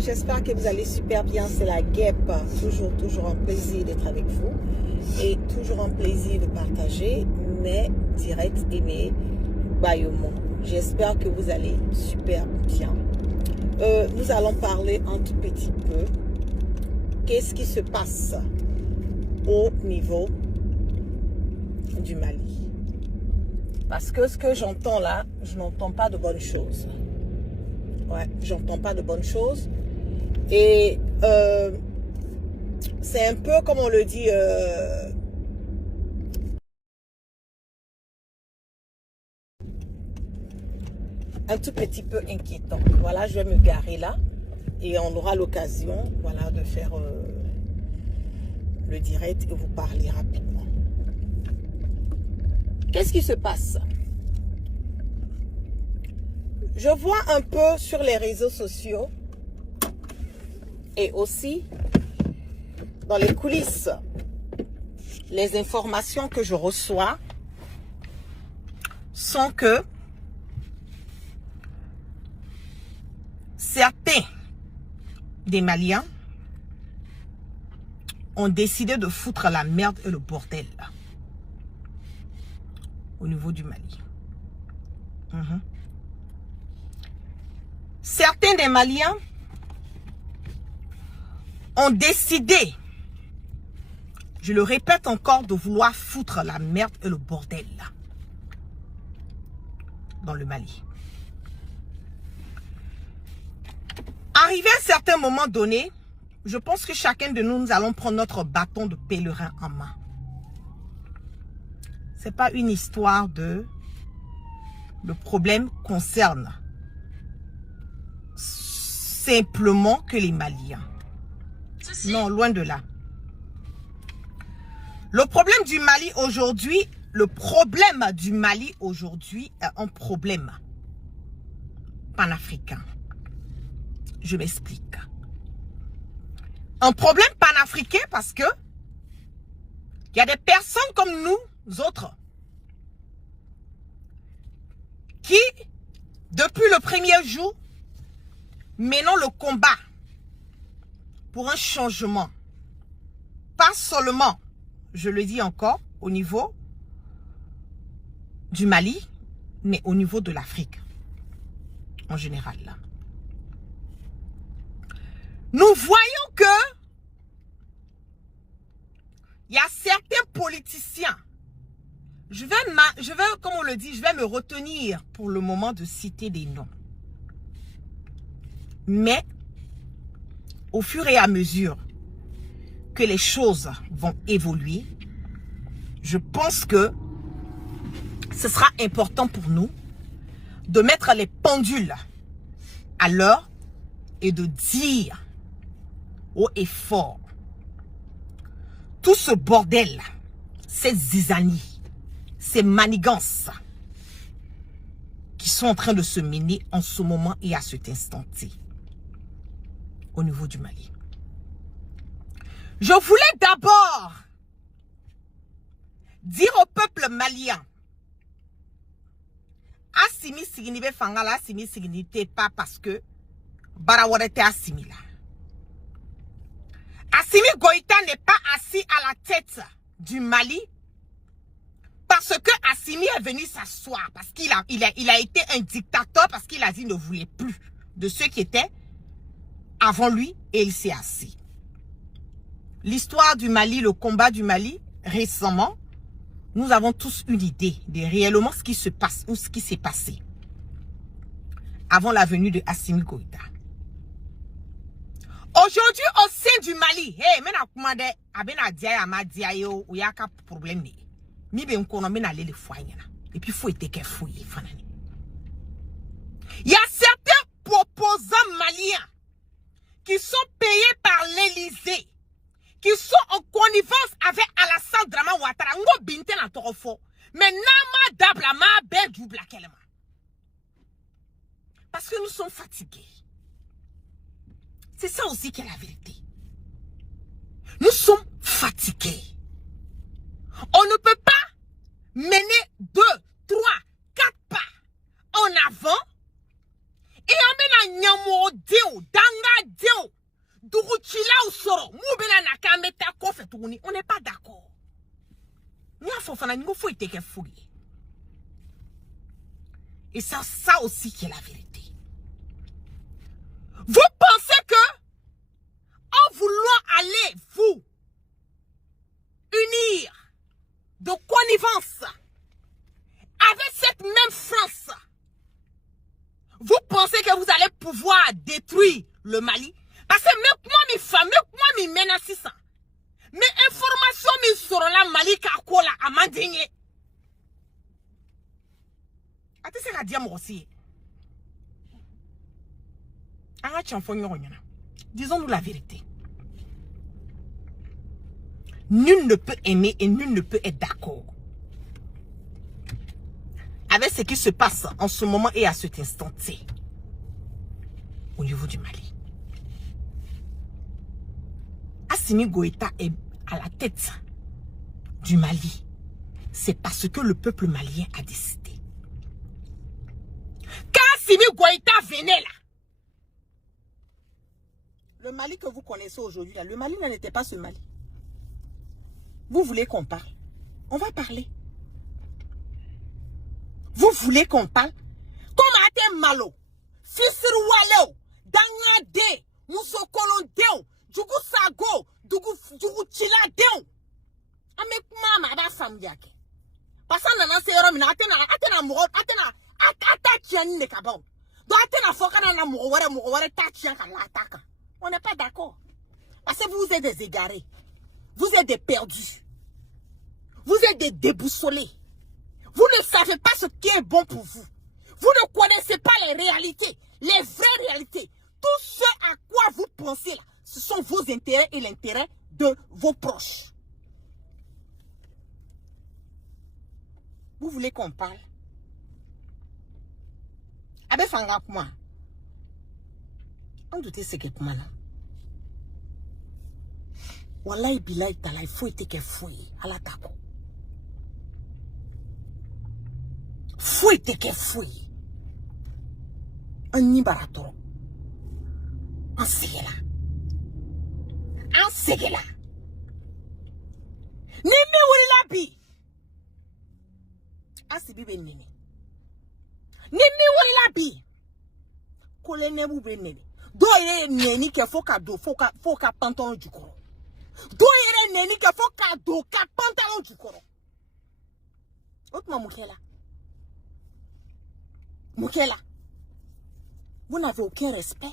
J'espère que vous allez super bien, c'est la guêpe. Toujours un plaisir d'être avec vous et toujours un plaisir de partager mes directs et mes baillements. J'espère que vous allez super bien. Nous allons parler un tout petit peu. Qu'est-ce qui se passe au niveau du Mali? Parce que ce que j'entends là, je n'entends pas de bonnes choses. Ouais, j'entends pas de bonnes choses. Et c'est un peu, comme on le dit, un tout petit peu inquiétant. Voilà, je vais me garer là et on aura l'occasion, voilà, de faire le direct et vous parler rapidement. Qu'est-ce qui se passe? Je vois un peu sur les réseaux sociaux et aussi dans les coulisses, les informations que je reçois sont que certains des Maliens ont décidé de foutre la merde et le bordel là, au niveau du Mali. Certains des Maliens ont décidé, je le répète encore, de vouloir foutre la merde et le bordel là, dans le Mali. Arrivé à un certain moment donné, je pense que chacun de nous, nous allons prendre notre bâton de pèlerin en main. C'est pas une histoire de... Le problème concerne simplement que les Maliens. Non, loin de là. Le problème du Mali aujourd'hui, est un problème panafricain. Je m'explique. Un problème panafricain parce que il y a des personnes comme nous autres qui, depuis le premier jour, menons le combat pour un changement. Pas seulement, je le dis encore, au niveau du Mali, mais au niveau de l'Afrique en général. Nous voyons que il y a certains politiciens, je vais, comme on le dit, je vais me retenir pour le moment de citer des noms. Mais au fur et à mesure que les choses vont évoluer, je pense que ce sera important pour nous de mettre les pendules à l'heure et de dire haut et fort tout ce bordel, ces zizanies, ces manigances qui sont en train de se mener en ce moment et à cet instant-ci au niveau du Mali. Je voulais d'abord dire au peuple malien, Assimi Signibe Fangala, Assimi Signité pas parce que Barawarete Assimi là. Assimi Goïta n'est pas assis à la tête du Mali parce que Assimi est venu s'asseoir, parce qu'il a été un dictateur, parce qu'il a dit qu'il ne voulait plus de ceux qui étaient avant lui et il s'est assis. L'histoire du Mali, le combat du Mali, récemment, nous avons tous une idée de réellement ce qui se passe ou ce qui s'est passé avant la venue de Assimi Goïta. Aujourd'hui, au sein du Mali, hey, mais il y a certains proposants maliens qui sont payés par l'Élysée, qui sont en connivence avec Alassane Draman Ouattara. Mais parce que nous sommes fatigués. C'est ça aussi qui est la vérité. Nous sommes fatigués. On ne peut pas mener 2, 3, 4 pas en avant et on mène un nyamo deo, danga deo On n'est pas d'accord. Et ça aussi qui est la vérité. Vous pensez que en voulant aller vous unir de connivence avec cette même France, vous pensez que vous allez pouvoir détruire le Mali? Parce que même moi, mes femmes, même moi, mes menaces, mes informations, mes sur la Mali, Kakola, Amandine. Attends, c'est la diamant aussi. Disons-nous la vérité. Nul ne peut aimer et nul ne peut être d'accord avec ce qui se passe en ce moment et à cet instant T au niveau du Mali. Assimi Goïta est à la tête du Mali. C'est parce que le peuple malien a décidé. Quand Assimi Goïta venait là, le Mali que vous connaissez aujourd'hui, le Mali n'était pas ce Mali. Vous voulez qu'on parle? On va parler. Vous voulez qu'on parle? Comme Ate Malo, Fissir Waleo, Dangade, Mousso Kolondeo, Djougou Sago, Djougou Chila Deo. Amek mama ba fam yake. Pasa nana se yoro mina atena mo atena tian ne kabon. Do atena foka na mo wore ta tian ka la ataka. On n'est pas d'accord. Parce que vous êtes des égarés. Vous êtes des perdus. Vous êtes des déboussolés. Vous ne savez pas ce qui est bon pour vous. Vous ne connaissez pas les réalités, les vraies réalités. Tout ce à quoi vous pensez là, ce sont vos intérêts et l'intérêt de vos proches. Vous voulez qu'on parle? Abe fanga kuma. On doute c'est que kuma là. Wallahi billahi tala, il faut être que fouille à la tako. Faut être que fouille. Un nibaratoro. En segela. En segela. Nime wuri labi. Asibi be nene. Nime wuri labi. Kole nebu be nene. Do ye neni ke foka do foka pantalon du koro. Do ye neni ke foka do ka pantalon du koro. Otma mukela. Mukela. Vous n'avez aucun respect.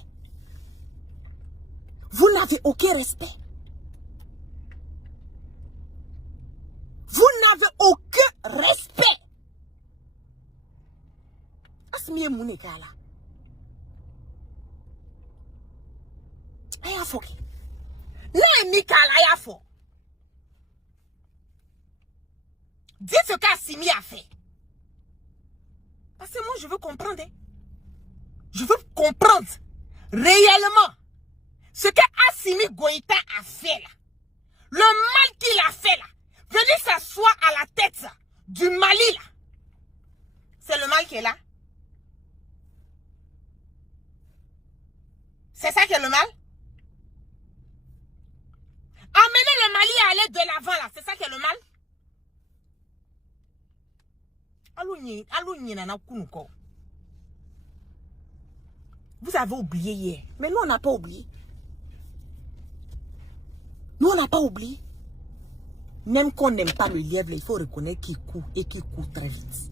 Vous n'avez aucun respect. Vous n'avez aucun respect. Asmiye Mounekala. Ayafoki. Là, Mikala Ayafo. Dis ce qu'Assimi a fait. Parce que moi, je veux comprendre. Je veux comprendre réellement ce que Assimi Goïta a fait là. Le mal qu'il a fait là. Venez s'asseoir à la tête du Mali là. C'est le mal qui est là. C'est ça qui est le mal. Amener le Mali à aller de l'avant là. C'est ça qui est le mal. Vous avez oublié hier. Mais nous, on n'a pas oublié. Nous, on n'a pas oublié. Même qu'on n'aime pas le lièvre, il faut reconnaître qu'il court et qu'il court très vite.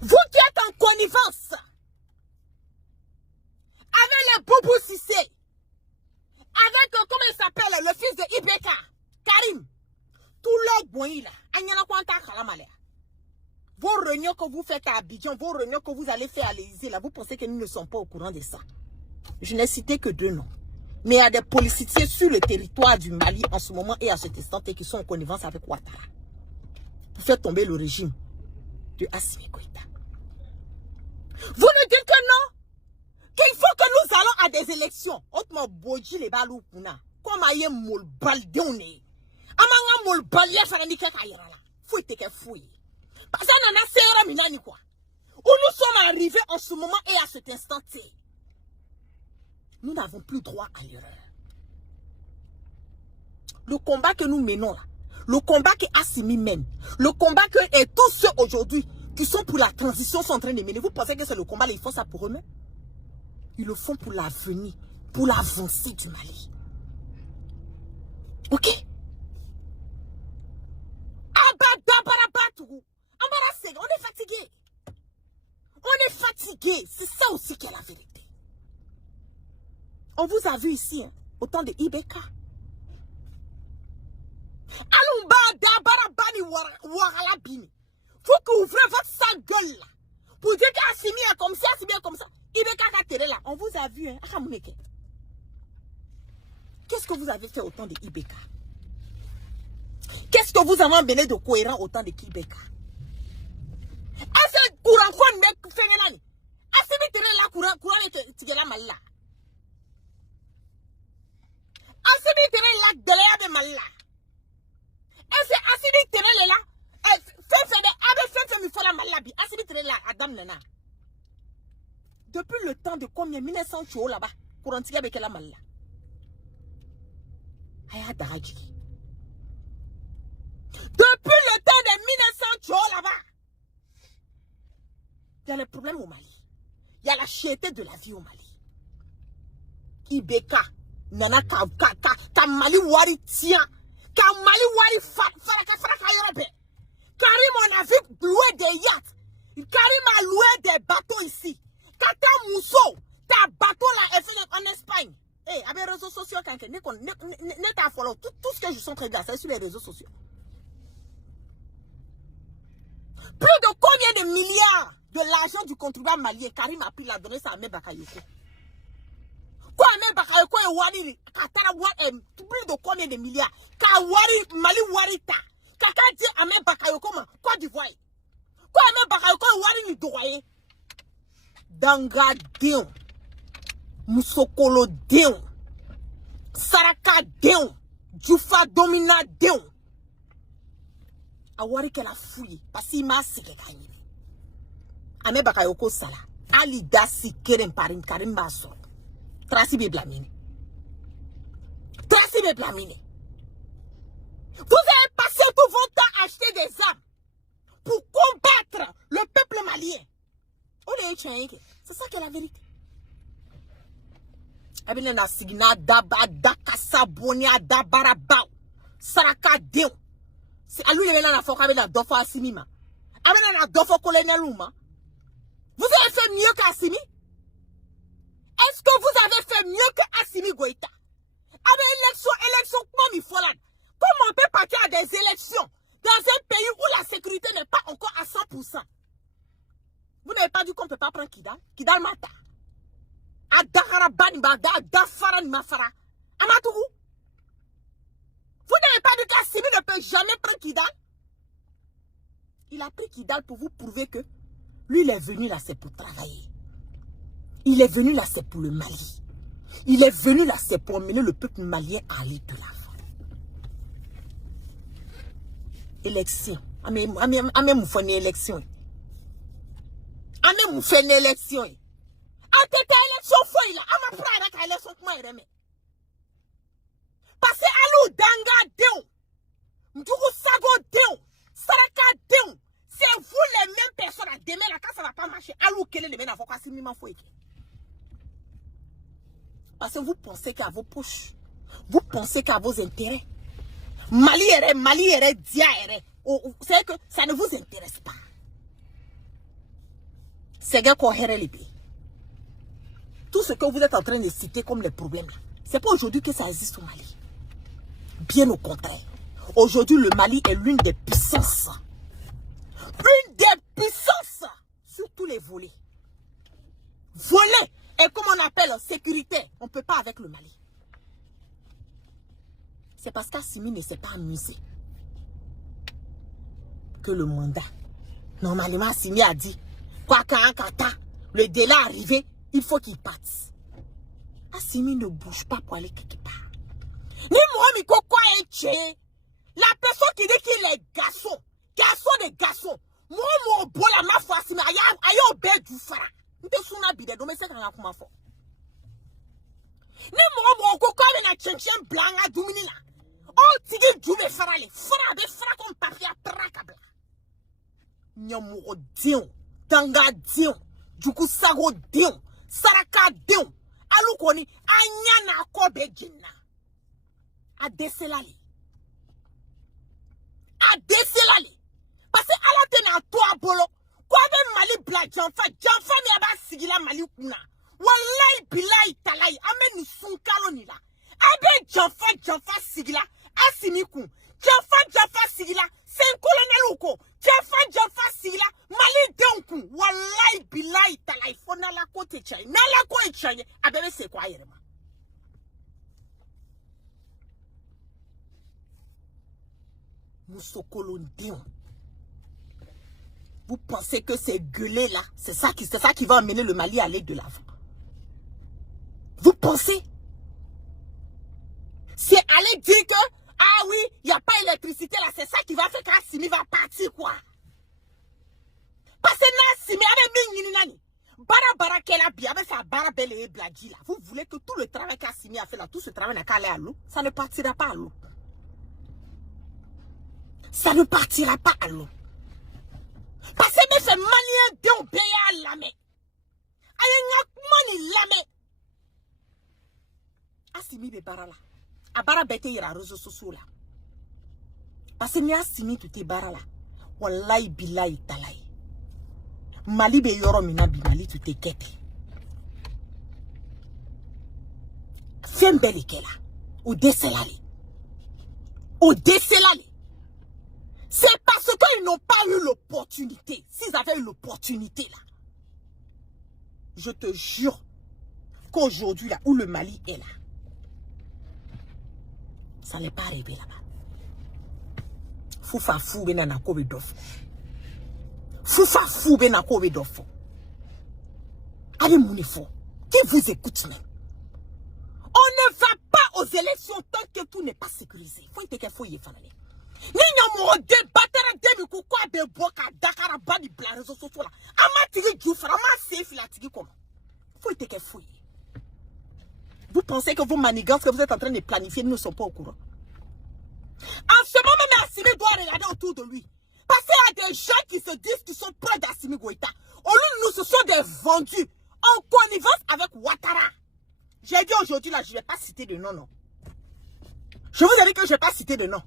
Vous qui êtes en connivence avec les Boubou Sissé, avec, comment il s'appelle, le fils de Ibeka, Karim, tout le boy là, vos réunions que vous faites à Abidjan, vos réunions que vous allez faire à l'Élysée, là, vous pensez que nous ne sommes pas au courant de ça. Je n'ai cité que 2 noms. Mais il y a des policiers sur le territoire du Mali en ce moment et à cet instant qui sont en connivence avec Ouattara. Pour faire tomber le régime de Assimi Goïta. Vous nous dites que non, qu'il faut que nous allons à des élections. Autrement, Bodji les balou kuna. Comme aïe moul baldonné. Amanga moul balia faranike kayera là. Fouille que fouille. Parce que nana sera minani quoi. Où nous sommes arrivés en ce moment et à cet instant T. Nous n'avons plus droit à l'erreur. Le combat que nous menons là, le combat que Assimi mène, le combat que et tous ceux aujourd'hui qui sont pour la transition sont en train de mener, vous pensez que c'est le combat, ils font ça pour eux-mêmes? Ils le font pour l'avenir, pour l'avancée du Mali. Ok? On est fatigué. On est fatigué. C'est ça aussi qui est la vérité. On vous a vu ici, hein, au temps de Ibeka. Faut que vous ouvrez votre sale gueule là. Pour dire qu'Assimi est comme ça, Assimi est comme ça. Ibeka a tiré là. On vous a vu, hein. Qu'est-ce que vous avez fait au temps de Ibeka? Qu'est-ce que vous avez emmené de cohérent au temps de Ibeka? Est-ce que courant quoi ne fait rien? Assimi tiré là, courant est la mal là. Assimi tiré là, de la mal là. Est-ce que Assimi tiré là? Depuis le temps de combien? 1900 chou là-bas. Courant tigé avec la mal là. Depuis le temps de 1900 chou là-bas. Il y a les problèmes au Mali. Il y a la chiété de la vie au Mali. Ibeka, nana ka Mali wari tient, ka Mali wari faraka yorobe. Karim on a vu louer des yachts. Karim a loué des bateaux ici. Kata Mousso, ta bateau là est fait en Espagne. Eh, avec les réseaux sociaux, quand tout ce que je suis en train de dire, c'est sur les réseaux sociaux. Plus de combien de milliards de l'argent du contribuable malien, Karim a pris la donner ça à Ahmed Bakayoko. Quoi, Ahmed Bakayoko et Wari, plus de combien de milliards? Kawari, Mali Warita. Kaka dit Ahmed Bakayoko, quoi d'Ivoire? Quoi, Ahmed Bakayoko et Wari ni doye? Danga Dion, Moussokolo Dion, Saraka Dion, Djoufa Domina Dion. Awari qu'elle a fouillé parce qu'il m'a séqué. Ahmed Bakayoko Sala, Ali Dassi Kerem Parim Karim Basso, Tracy Beblamine. Tracy Beblamine. Vous avez passé tout votre temps à acheter des armes pour combattre le peuple malien. C'est ça qui est la vérité. Abinena Signa Daba Dakasa Bonia Dabarabao Saraka Dion. C'est à lui le la foka avec la Dofo Assimima. Avec la Dofo colonel Ouma. Vous avez fait mieux qu'Assimi? Est-ce que vous avez fait mieux qu'Assimi Goïta? Avec élection, comment il faut là? Comment on peut partir à des élections dans un pays où la sécurité n'est pas encore à 100%? Vous n'avez pas dit qu'on ne peut pas prendre Kidal? Kidal Mata. Adahara Banibada, Adafara Mafara. Amatourou. Vous n'avez pas dit qu'Assimi ne peut jamais prendre Kidal? Il a pris Kidal pour vous prouver que lui, il est venu là, c'est pour travailler. Il est venu là, c'est pour le Mali. Il est venu là, c'est pour emmener le peuple malien à aller de l'avant. Élection. Amé moufone élection. Amé moufone élection. Atete élection foi là. Ama prara ka élection kuma ereme. Parce que alou danga deu. Mdoukou sago deu. Saraka deu. C'est vous les mêmes personnes à demain là quand ça va pas marcher. Alou kele le men avocat si mima foi. Parce que vous pensez qu'à vos poches. Vous pensez qu'à vos intérêts. Mali ere, dia ere. C'est que ça ne vous intéresse pas. C'est que tout ce que vous êtes en train de citer comme les problèmes, c'est pas aujourd'hui que ça existe au Mali. Bien au contraire. Aujourd'hui, le Mali est l'une des puissances. Une des puissances sur tous les volets. Voler et comme on appelle sécurité, on ne peut pas avec le Mali. C'est parce qu'Assimi ne s'est pas amusé que le mandat. Normalement, Assimi a dit, quoi qu'un kata, le délai est arrivé, il faut qu'il parte. Assimi ne bouge pas pour aller quelque part. Ni moi, mi quoi est la personne qui dit qu'il est garçon de garçon. Moi, bon, la ma foi, Assimi, aïe, au bête du fara. Nous te souna bide, donc c'est quand on a fait. tchenchen blanga dumini la. Oh, tigi djube farale. Fra be fra comme papier trakabla. Nyamouro dion. Tanga dion. Juku sago dion. Saraka dion. Alukoni anyana kobe jinna. Adeselali. Adeselali. Parce que ala tena à toi bolo. Quoi ben mali bla janfa mi aba sigila mali kuna. Wallahi billahi talai amen sunkalo ni la. Abe janfa sigila asimi kun. Janfa sigila sen colonel uko. Janfa sigila mali denkun. Wallahi billahi talai fona la kote chai. Na la ko e chai abebe se kwa yerema. Moussokolondion. Vous pensez que ces gueulés-là, c'est ça qui va amener le Mali à aller de l'avant? Vous pensez? C'est aller dire que, ah oui, il n'y a pas d'électricité là, c'est ça qui va faire que Assimi va partir, quoi. Parce que Assimi avait mis nani. Bara kela bi avec sa bara belle et bladji là. Vous voulez que tout le travail qu'Assimi a fait là, tout ce travail n'a qu'à aller à l'eau? Ça ne partira pas à l'eau. Ça ne partira pas à l'eau. Parce que c'est malien de obéir à l'âme. Aïe, n'y a l'âme. Assimi be bara là. A bara bete ira réseaux sociaux là. Parce que ni Assimi tout est bara là. Wallahi billahi talai. Mali be yoro minabi Mali tout est kete. Fembele kela. Ou deselali. Ou deselali. C'est parce qu'ils n'ont pas eu l'opportunité. S'ils avaient eu l'opportunité là, je te jure qu'aujourd'hui là où le Mali est là, ça n'est pas arrivé là-bas. Foufa fou benana kobe dofo. Foufa fou benana kobe dofo. Allez mon effort. Qui vous écoute même? On ne va pas aux élections tant que tout n'est pas sécurisé. Faut y faire fouiller fanane. Ni nyamoro de batera de mi kukwa be boka dakara badi bla réseaux sociaux là. Ama tigi djoufra, ama safe la tigi comment? Faut être que fouiller. Vous pensez que vos manigances que vous êtes en train de planifier ne sont pas au courant? En ce moment même Assimi doit regarder autour de lui. Parce qu'il y a des gens qui se disent qu'ils sont près d'Assimi Goïta. Au lieu de nous, ce sont des vendus en connivence avec Ouattara. J'ai dit aujourd'hui là, je ne vais pas citer de nom, non. Je vous ai dit que je ne vais pas citer de nom.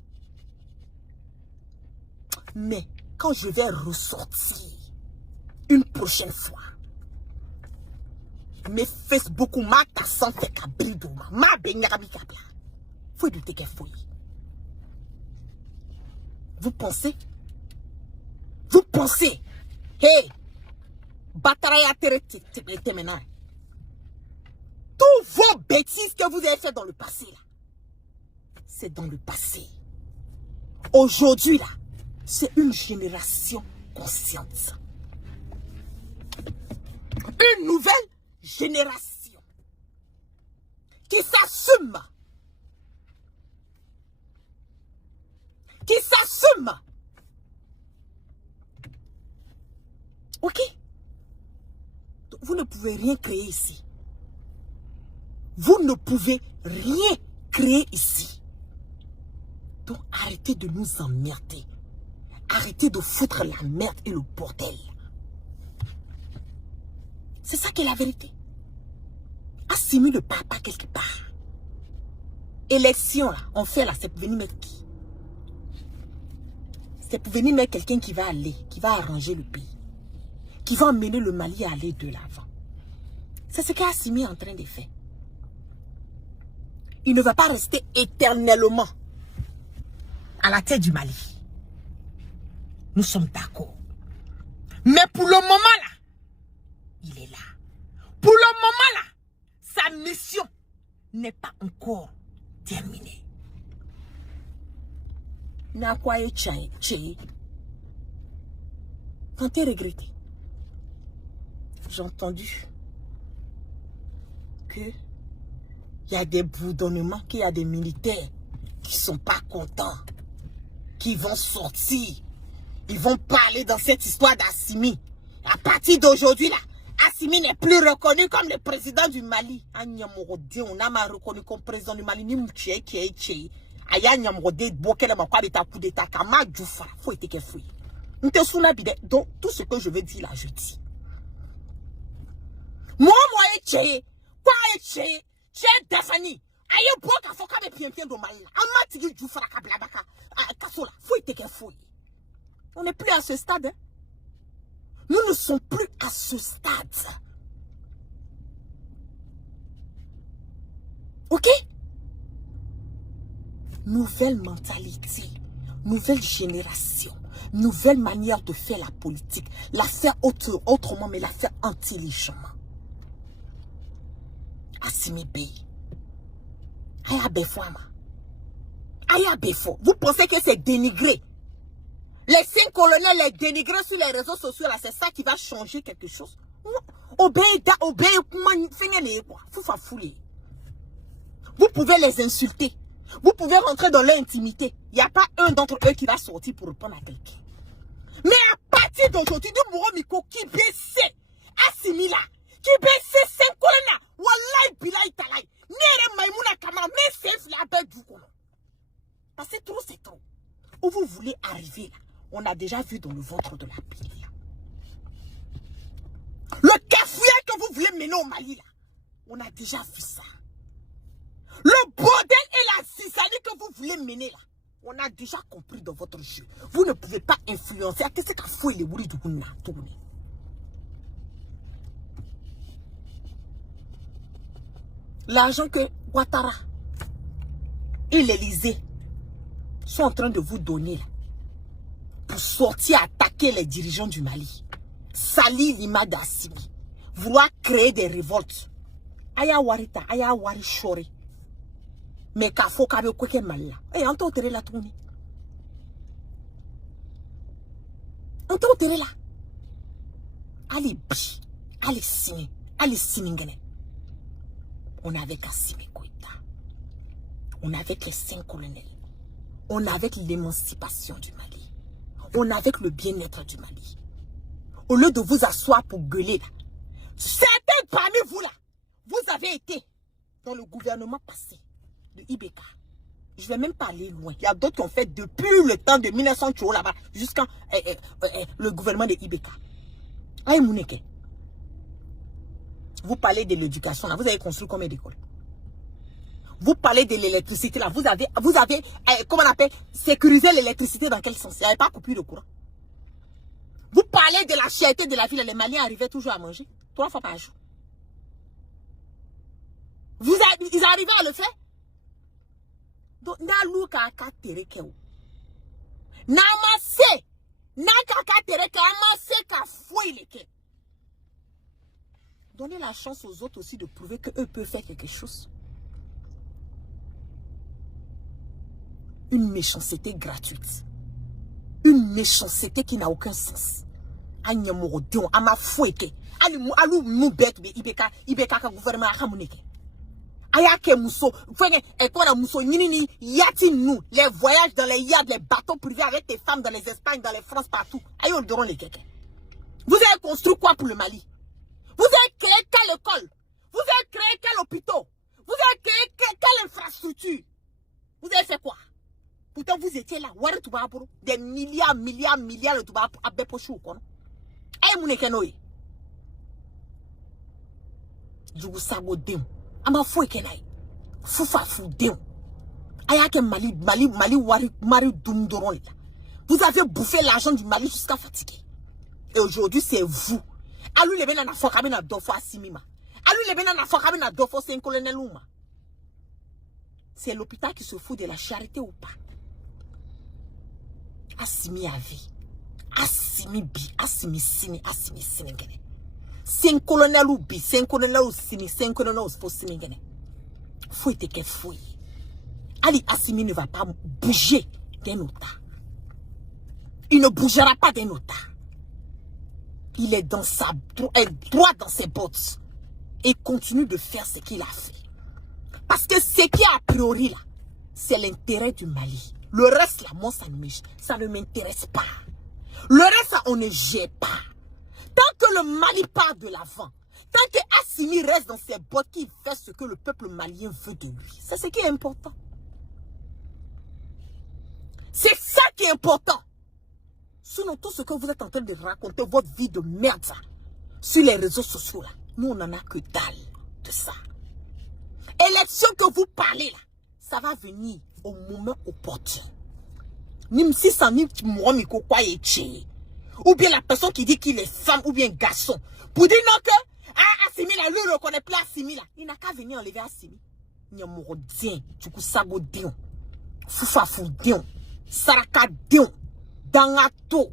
Mais quand je vais ressortir une prochaine fois, mes Facebook ou ma tassan fait kabridou ma benyarabi kabla. Faut douter qu'elle fouille. Vous pensez? Vous pensez? Hey! Bataraya tere maintenant. Tous vos bêtises que vous avez fait dans le passé là, c'est dans le passé. Aujourd'hui là, c'est une génération consciente. Une nouvelle génération qui s'assume. Qui s'assume. Ok? Vous ne pouvez rien créer ici. Vous ne pouvez rien créer ici. Donc arrêtez de nous emmerder. Arrêtez de foutre la merde et le bordel. C'est ça qui est la vérité. Assimi ne part pas quelque part. Élection, là, on fait là, c'est pour venir mettre qui? C'est pour venir mettre quelqu'un qui va aller, qui va arranger le pays. Qui va emmener le Mali à aller de l'avant. C'est ce qu'Assimi est en train de faire. Il ne va pas rester éternellement à la tête du Mali. Nous sommes d'accord. Mais pour le moment là, il est là. Pour le moment là, sa mission n'est pas encore terminée. Quand tu es regretté, j'ai entendu qu'il y a des bourdonnements, qu'il y a des militaires qui ne sont pas contents, qui vont sortir. Ils vont parler dans cette histoire d'Assimi. À partir d'aujourd'hui là, Assimi Assimi n'est plus reconnu comme le président du Mali. Agnamorodi, on a mal reconnu comme président du Mali. Ni mouché, qui Aya Nyamorodi, bokele ma kwa beta coup d'état, kama djoufra, faut être fouille. Donc, tout ce que je veux dire là, je dis. Moi, quoi tché, défini. Aye, boka, faut qu'à bien de Mali. Amati, djoufra, kablabaka, kasola, faut être fouille. On n'est plus à ce stade, hein. Nous ne sommes plus à ce stade. Ok? Nouvelle mentalité, nouvelle génération, nouvelle manière de faire la politique. La faire autrement, mais la faire intelligemment. Assimi Bey. Aya Befouama. Aya Befou. Vous pensez que c'est dénigré? Les 5 colonels, les dénigrés sur les réseaux sociaux, là, c'est ça qui va changer quelque chose? Vous pouvez les insulter. Vous pouvez rentrer dans leur intimité. Il n'y a pas un d'entre eux qui va sortir pour répondre à quelqu'un. Mais à partir d'aujourd'hui, du Mouro Miko qui baissait, Assimila, qui baissait 5 colonels, Wallahi Bilay Talay, Nere Maïmouna Kamara, mais c'est la bête du colon. Parce que c'est trop. Où vous voulez arriver là? On a déjà vu dans le ventre de la pile. Le cafouillage que vous voulez mener au Mali là, on a déjà vu ça. Le bordel et la zizanie que vous voulez mener là, on a déjà compris dans votre jeu. Vous ne pouvez pas influencer. Qu'est-ce que vous les bourris du Gouna tourner? L'argent que Ouattara et l'Élysée sont en train de vous donner là, pour sortir attaquer les dirigeants du Mali, salir l'image d'Assimi, vouloir créer des révoltes. Aya warita, aya wari shori. Mais qu'il faut qu'il y ait quelque mal là. Et on t'a ôté la tournée. On t'a ôté là. Allez, bi, allez, simi, ngene. On est avec Assimi Goïta. On est avec les 5 colonels. On est avec l'émancipation du Mali. On est avec le bien-être du Mali. Au lieu de vous asseoir pour gueuler là, certains parmi vous là, vous avez été dans le gouvernement passé de Ibeka. Je ne vais même pas aller loin. Il y a d'autres qui ont fait depuis le temps de 1900 là-bas jusqu'à le gouvernement de Ibeka. Aïe Mouneke. Vous parlez de l'éducation là. Vous avez construit combien d'écoles? Vous parlez de l'électricité là. Vous avez comment on appelle, sécurisé l'électricité dans quel sens? Il n'y avait pas coupure de courant. Vous parlez de la cherté de la ville. Les Maliens arrivaient toujours à manger 3 fois par jour. Ils arrivaient à le faire. Donc, Nalou kaka terekeo. Namase. Nakaka terekeo. Amase ka fouille. Donnez la chance aux autres aussi de prouver qu'eux peuvent faire quelque chose. Une méchanceté gratuite. Une méchanceté qui n'a aucun sens. Agnamorodion, ama foueke. Alou moubet be ibeka ka gouvernement akamuneke. Ayake Mousso, et toi la Mousso, nini yati nous, les voyages dans les yachts, les bateaux privés avec tes femmes dans les Espagnes, dans les France, partout. Aïe, on dirait les kékés. Vous avez construit quoi pour le Mali? Vous avez créé quelle école? Vous avez créé quel hôpital? Vous avez créé quelle infrastructure? Vous avez fait quoi? Pourtant, vous étiez là. Des milliards de Touba à Bepochou. Aïe, mon ékenoi. Je vous sabote. Ama fou kenai. Foufa fou déon. Ayake Mali wari dumdoron. Vous avez bouffé l'argent du Mali jusqu'à fatiguer. Et aujourd'hui, c'est vous. Alou le bena na fokabe na dofo asimima. Alou le bena na fokabe na dofo c'est un colonel Ouma. C'est l'hôpital qui se fout de la charité ou pas? Assimi à vie. Assimi bi. Assimi sini. Assimi sini gene. 5 colonels ou bi, 5 colonels ou sini, 5 colonels ou sini gene. Faut être que fouille. Ali Assimi ne va pas bouger d'un nota. Il ne bougera pas d'un nota. Il est dans sa droit dans ses bottes. Et continue de faire ce qu'il a fait. Parce que ce qui est a priori là, c'est l'intérêt du Mali. Le reste là, moi ça ne m'intéresse pas. Le reste là, on ne gère pas. Tant que le Mali part de l'avant, Tant que Assimi reste dans ses bottes, qu'il fait ce que le peuple malien veut de lui. C'est ce qui est important. C'est ça qui est important. Sinon, tout ce que vous êtes en train de raconter, votre vie de merde, ça, sur les réseaux sociaux, là, nous, on n'en a que dalle de ça. Élection que vous parlez, là, ça va venir au moment opportun. Même si ça n'est pas ou bien la personne qui dit qu'il est femme ou bien garçon, pour dire non que Assimi, là, lui, ne reconnaît plus Assimi, là. Il n'a qu'à venir enlever Assimi. Nyamorodien, Tukusagodien, Fufafoudion, Sarakadion, Dangato.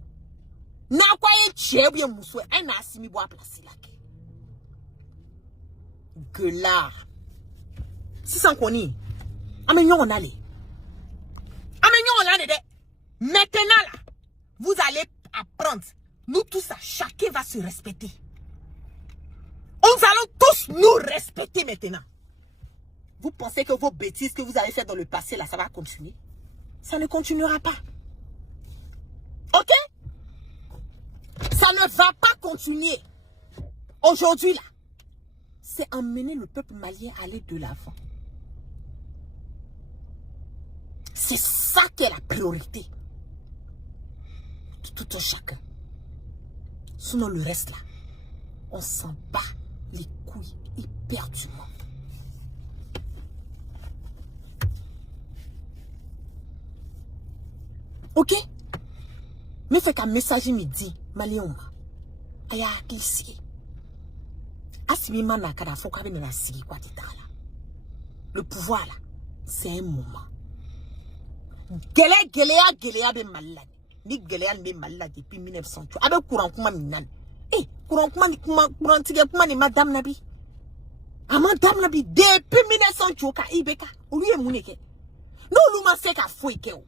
Na kwa ye tche bien moussoue, un Assimi boit placer là. Gueulard. Si sans qu'on y, amenons on allait. Amenons on allait. Maintenant là, vous allez apprendre. Nous tous, chacun va se respecter. Nous allons tous nous respecter maintenant. Vous pensez que vos bêtises que vous avez faites dans le passé, là, ça va continuer? Ça ne continuera pas. Ok? Ça ne va pas continuer. Aujourd'hui, là, c'est emmener le peuple malien à aller de l'avant. C'est ça qui est la priorité. De tout un chacun. Sinon, le reste, là, on s'en bat les couilles éperdument. Ok? Mais fait qu'un message midi, Malioma, aya kisi. Assimi mana kada foka bene la sigi kwa titala. Le pouvoir là, c'est un moment. Gelea be malade. Ni gelea be malade depuis 1900. Abe courant kuma minan. Courant tige kuma ni madame Nabi. A madame Nabi depuis 1900 ka ibeka. Oluye muneke. No luma se ka foike o.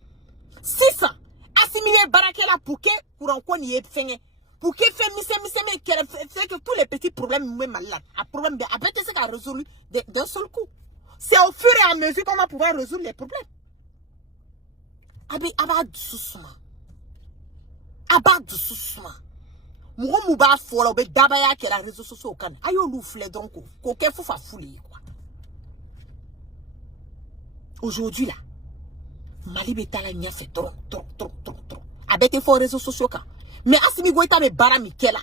600. Assimi barakela pour que courant ko ni fenge. Pour que fait fait que tous les petits problèmes me malade. Un problème de après c'est qu'a résolu d'un seul coup. C'est au fur et à mesure qu'on va pouvoir résoudre les problèmes. Aba doucement. Aba doucement. Mou ba fola be dabaya que la réseau social kan. Ayo loufle donc ko ke fou fa foulé quoi. Aujourd'hui là, Mali betala nya fait trop. Abete fo réseaux sociaux kan. Mais Assimi Goïta me bara Mikela.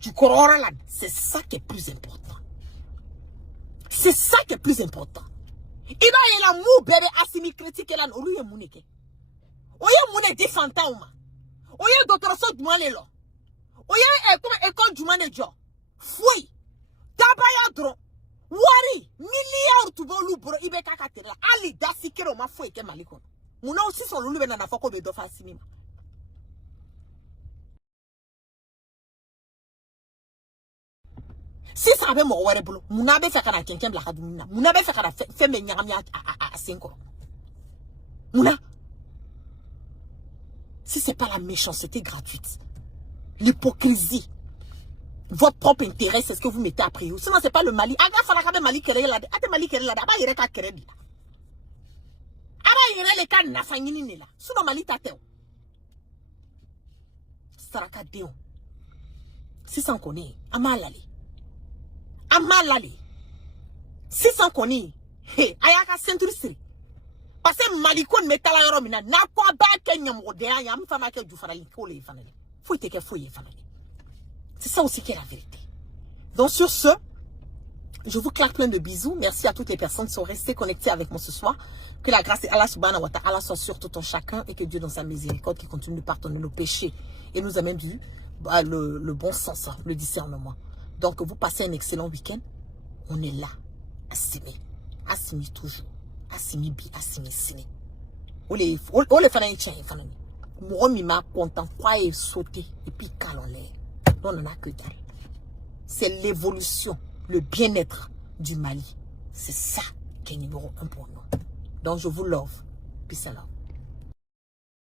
Tu crois là, c'est ça qui est plus important. C'est ça qui est plus important. Il va y la mou bébé Assimi critique là, on lui est mouneke. Oye moune di fantôme. Oye docteur so du malé là. Oye comme école du manager. Fouille. Tabaya dron. Wari milliard tu bon lubro ibe kaka là. Ali dasikero ma fouille ke malikon. Mouna aussi son lulu na fako be do Assimi. Si ça avait mon wereblo, mon abbé fait qu'à quelqu'un de la radumina, mon abbé fait qu'à fait mes nyamia à 5 ans. Mouna, si c'est pas la méchanceté gratuite, l'hypocrisie, votre propre intérêt, c'est ce que vous mettez après vous. Sinon, c'est pas le Mali. Aga fala kabe Mali kere la, ate Mali kere la, aba yere ka kere bi. Aba yere le ka na fangini ni la. Sinon Mali tateo. Saraka deo. Si sans connaît, amalali. Amalali. Si sans connaître, ayaka century. Parce que Malikon metala yoro mina na kwa ba kenya modea ya mfama ke du farali ko le fanale. Faut te ke foye fanale. C'est ça aussi qui est la vérité. Donc sur ce, je vous claque plein de bisous. Merci à toutes les personnes qui sont restées connectées avec moi ce soir. Que la grâce de Allah subhanahu wa ta'ala soit sur tout un chacun et que Dieu dans sa miséricorde qui continue de pardonner nos péchés et nous amène le bon sens, le discernement. Donc, vous passez un excellent week-end. On est là. Assimi. Assimi toujours. Assimi bi. Assimi sini. On les fanani tient. Moi, m'a content. Quoi est sauté. Et puis, calon l'air. On n'en a que dalle. C'est l'évolution. Le bien-être du Mali. C'est ça qui est numéro 1 pour nous. Donc, je vous love. Peace and love.